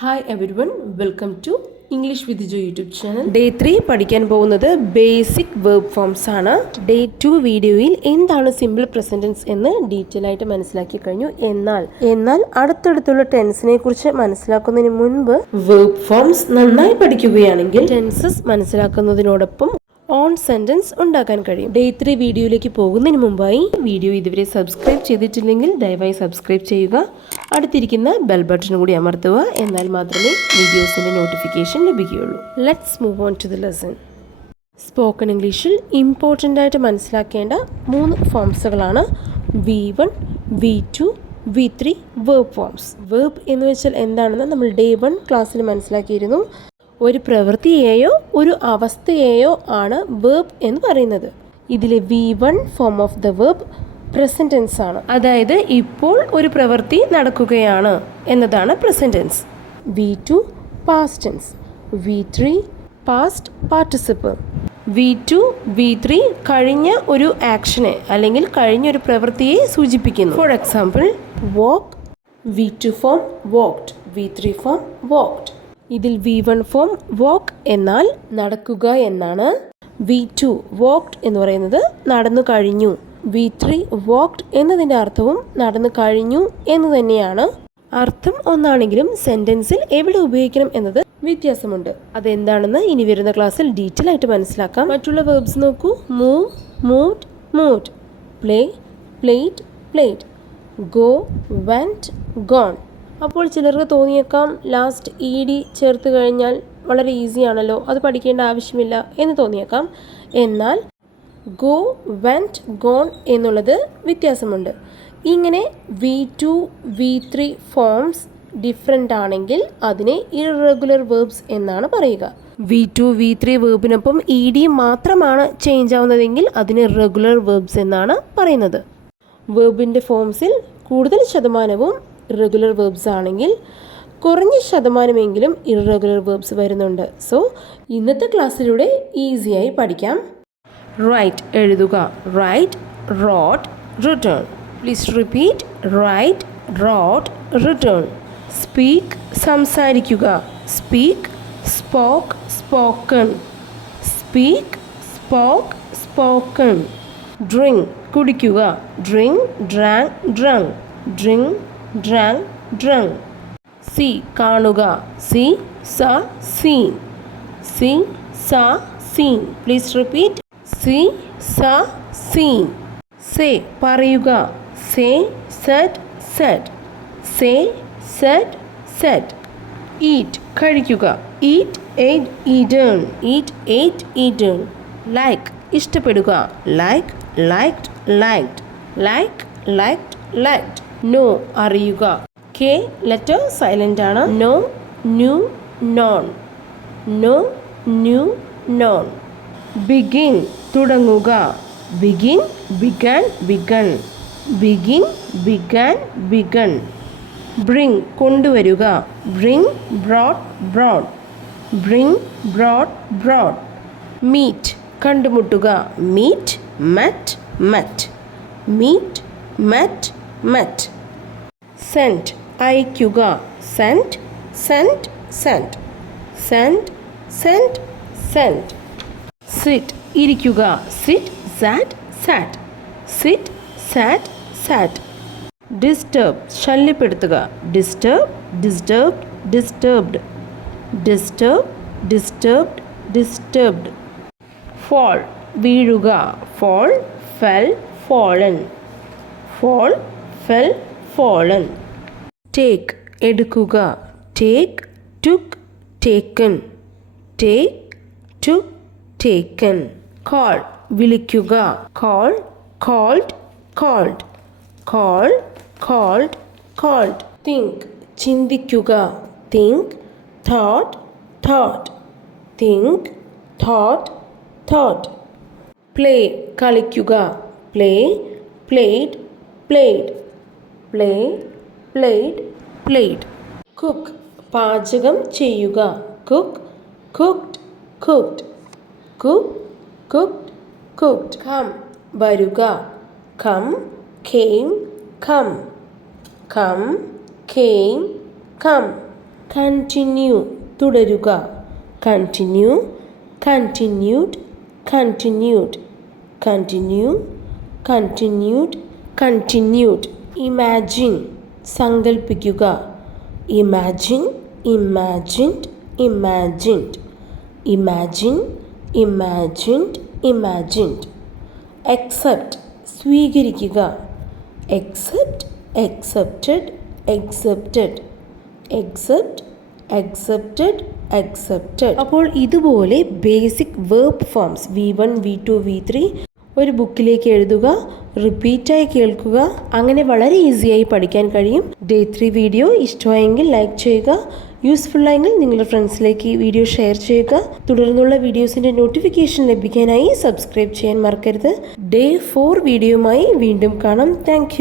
Hi everyone, welcome to English with Jo YouTube channel. Day 3 പഠിക്കാൻ പോകുന്നത് basic verb forms ആണ്. Day 2 വീഡിയോയിൽ എന്താണ് സിമ്പിൾ പ്രസന്റൻസ് എന്ന് ഡീറ്റെയിൽ ആയിട്ട് മനസ്സിലാക്കി കഴിഞ്ഞു. എന്നാൽ അടുത്തടുത്തുള്ള ടെൻസിനെ കുറിച്ച് മനസ്സിലാക്കുന്നതിന് മുൻപ് വെർബ് ഫോംസ് നന്നായി പഠിക്കുകയാണെങ്കിൽ ടെൻസസ് മനസ്സിലാക്കുന്നതിനോടൊപ്പം ഓൺ സെന്റൻസ് ഉണ്ടാക്കാൻ കഴിയും. ഡേ 3 വീഡിയോയിലേക്ക് പോകുന്നതിന് മുമ്പായി വീഡിയോ ഇതുവരെ സബ്സ്ക്രൈബ് ചെയ്തിട്ടില്ലെങ്കിൽ ദയവായി സബ്സ്ക്രൈബ് ചെയ്യുക. അടുത്തിരിക്കുന്ന ബെൽ ബട്ടൺ കൂടി അമർത്തുക. എന്നാൽ മാത്രമേ വീഡിയോസിന്റെ നോട്ടിഫിക്കേഷൻ ലഭിക്കുകയുള്ളൂ. Let's move on to the lesson. Spoken ഇംഗ്ലീഷിൽ ഇമ്പോർട്ടൻ്റ് ആയിട്ട് മനസ്സിലാക്കേണ്ട 3 ഫോംസുകളാണ് V1, V2, V3 verb forms. Verb എന്ന് വെച്ചാൽ എന്താണെന്ന് നമ്മൾ ഡേ 1 ക്ലാസ്സിൽ മനസ്സിലാക്കിയിരുന്നു. ഒരു പ്രവൃത്തിയെയോ ഒരു അവസ്ഥയെയോ ആണ് വെർബ് എന്ന് പറയുന്നത്. ഇതിലെ V1 form of the verb present tense ആണ്. അതായത് ഇപ്പോൾ ഒരു പ്രവൃത്തി നടക്കുകയാണ് എന്നതാണ് present tense. V2 past tense, V3 past participle. V2, V3 കഴിഞ്ഞ ഒരു ആക്ഷനെ അല്ലെങ്കിൽ കഴിഞ്ഞ ഒരു പ്രവൃത്തിയെ സൂചിപ്പിക്കുന്നു. For example walk, V2 form walked, V3 form walked. ഇതിൽ V1 ഫോം വാക്ക് എന്നാൽ നടക്കുക എന്നാണ്. V2 വാക്ഡ് എന്ന് പറയുന്നത് നടന്നു കഴിഞ്ഞു. V3 വാക്ഡ് എന്നതിൻ്റെ അർത്ഥവും നടന്നു കഴിഞ്ഞു എന്ന് തന്നെയാണ്. അർത്ഥം ഒന്നാണെങ്കിലും സെന്റൻസിൽ എവിടെ ഉപയോഗിക്കണം എന്നത് വ്യത്യാസമുണ്ട്. അതെന്താണെന്ന് ഇനി വരുന്ന ക്ലാസ്സിൽ ഡീറ്റെയിൽ ആയിട്ട് മനസ്സിലാക്കാം. മറ്റുള്ള വെർബ്സ് നോക്കൂ. Move, moved, moved. Play, played, played. Go, went, gone. അപ്പോൾ ചിലർക്ക് തോന്നിയേക്കാം ലാസ്റ്റ് ED ചേർത്ത് കഴിഞ്ഞാൽ വളരെ ഈസി ആണല്ലോ, അത് പഠിക്കേണ്ട ആവശ്യമില്ല എന്ന് തോന്നിയേക്കാം. എന്നാൽ ഗോ, വെന്റ്, ഗോൺ എന്നുള്ളത് വ്യത്യാസമുണ്ട്. ഇങ്ങനെ V2, V3 ഫോംസ് ഡിഫറെൻ്റ് ആണെങ്കിൽ അതിനെ ഇറഗുലർ വെർബ്സ് എന്നാണ് പറയുക. V2, V3 വെർബിനൊപ്പം ED മാത്രമാണ് ചേഞ്ച് ആവുന്നതെങ്കിൽ അതിന് റെഗുലർ വെർബ്സ് എന്നാണ് പറയുന്നത്. വെർബിൻ്റെ ഫോംസിൽ കൂടുതൽ ശതമാനവും ഇറഗുലർ വെർബ്സ് ആണെങ്കിൽ കുറഞ്ഞ ശതമാനമെങ്കിലും ഇറഗുലർ വെർബ്സ് വരുന്നുണ്ട്. സോ ഇന്നത്തെ ക്ലാസ്സിലൂടെ ഈസിയായി പഠിക്കാം. റൈറ്റ് എഴുതുക. Write, wrote, written. Please repeat. Write, wrote, written. Speak സംസാരിക്കുക. Speak, spoke, spoken. Speak, spoke, spoken. Drink കുടിക്കുക. Drink, drank, drunk. Drink, drank, drunk. See കാണുക. See, saw, seen. See, saw, seen. Please repeat. See, saw, seen. Say പറയുക. Say, said, said. Say, said, said. Eat കഴിക്കുക. Eat, ate, eaten. Eat, ate, eaten. Like ഇഷ്ടപ്പെടുക. Like, liked, liked. Like, liked, liked. Know അറിയുക. K letter silent ആണ്. Know, knew, known. Know, knew, known. Begin തുടങ്ങുക. Begin, began, begun. Begin, began, begun. Bring കൊണ്ടുവരിക. Bring, brought, brought. Bring, brought, brought. Meet കണ്ടുമുട്ടുക. Meet, met, met. Meet, met, met. Send അയക്കുക. Send, send, send. Send, send, send. Sit ഇരിക്കുക. Sit, sat, sat. Sit, sat, sat. Disturb ശല്യപ്പെടുത്തുക. Disturb, disturbed, disturbed. Disturb, disturbed, disturbed. Fall വീഴുക. Fall, fell, fallen. Fall, fell, fallen. Take എടുക്കുക. Take, took, taken. Take, took, taken. Call വിളിക്കുക. Call, called, called. Call, called, called. Think ചിന്തിക്കുക. Think, thought, thought. Think, thought, thought. Play കളിക്കുക. Play, played, played. Play, played, played. Cook പാചകം ചെയ്യുക. Cook, cooked, cooked. Cook, cooked, cooked. Come വരുക. Come, came, come. Come, came, come. Continue തുടരുക, continue, continued, continued, continue, continued, continued. Imagine സങ്കൽപ്പിക്കുക, imagine, imagined, imagined, imagine, imagined, imagined. Accept സ്വീകരിക്കുക, accept, accepted, accepted, accept, accepted, accepted. അപ്പോൾ ഇതുപോലെ basic verb forms V1, V2, V3 ഒരു ബുക്കിലേക്ക് എഴുതുക, റിപ്പീറ്റായി കേൾക്കുക. അങ്ങനെ വളരെ ഈസിയായി പഠിക്കാൻ കഴിയും. ഡേ 3 വീഡിയോ ഇഷ്ടമായെങ്കിൽ ലൈക്ക് ചെയ്യുക, യൂസ്ഫുൾ ആയെങ്കിൽ നിങ്ങളുടെ ഫ്രണ്ട്സിലേക്ക് ഈ വീഡിയോ ഷെയർ ചെയ്യുക. തുടർന്നുള്ള വീഡിയോസിൻ്റെ നോട്ടിഫിക്കേഷൻ ലഭിക്കാനായി സബ്സ്ക്രൈബ് ചെയ്യാൻ മറക്കരുത്. ഡേ 4 വീഡിയോയുമായി വീണ്ടും കാണാം. താങ്ക്